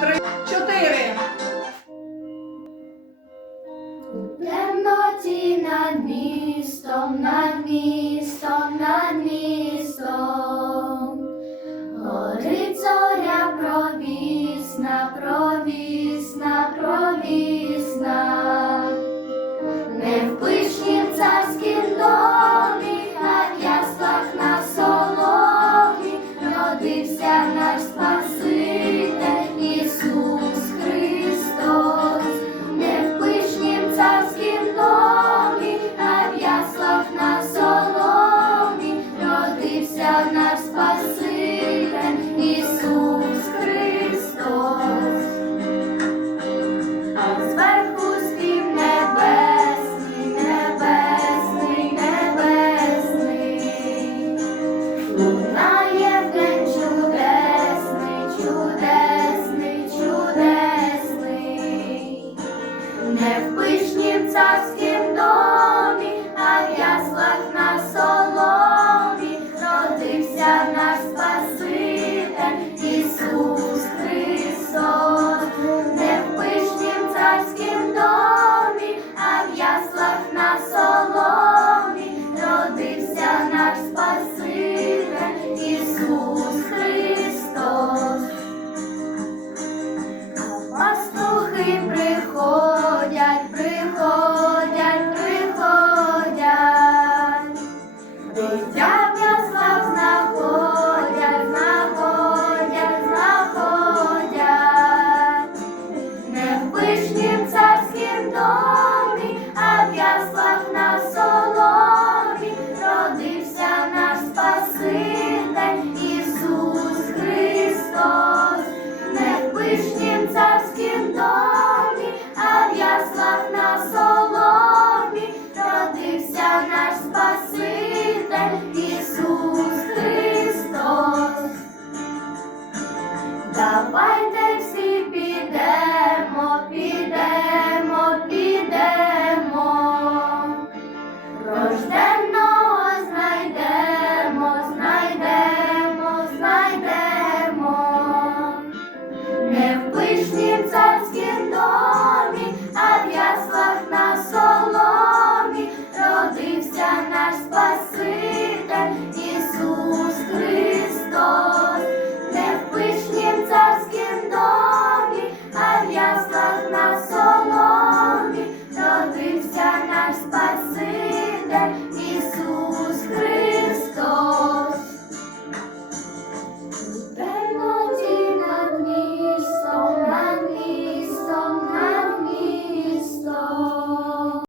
три, чотири. у темноті над містом, над містом. Народився наш Ісус Христос, а зверху спів небесний, небесний, небесний, лунає чудесний, чудесний, чудесний, не в пишнім царстві. Давайте всі підемо, підемо, підемо, рожденного знайдемо, знайдемо, знайдемо, не в пишнім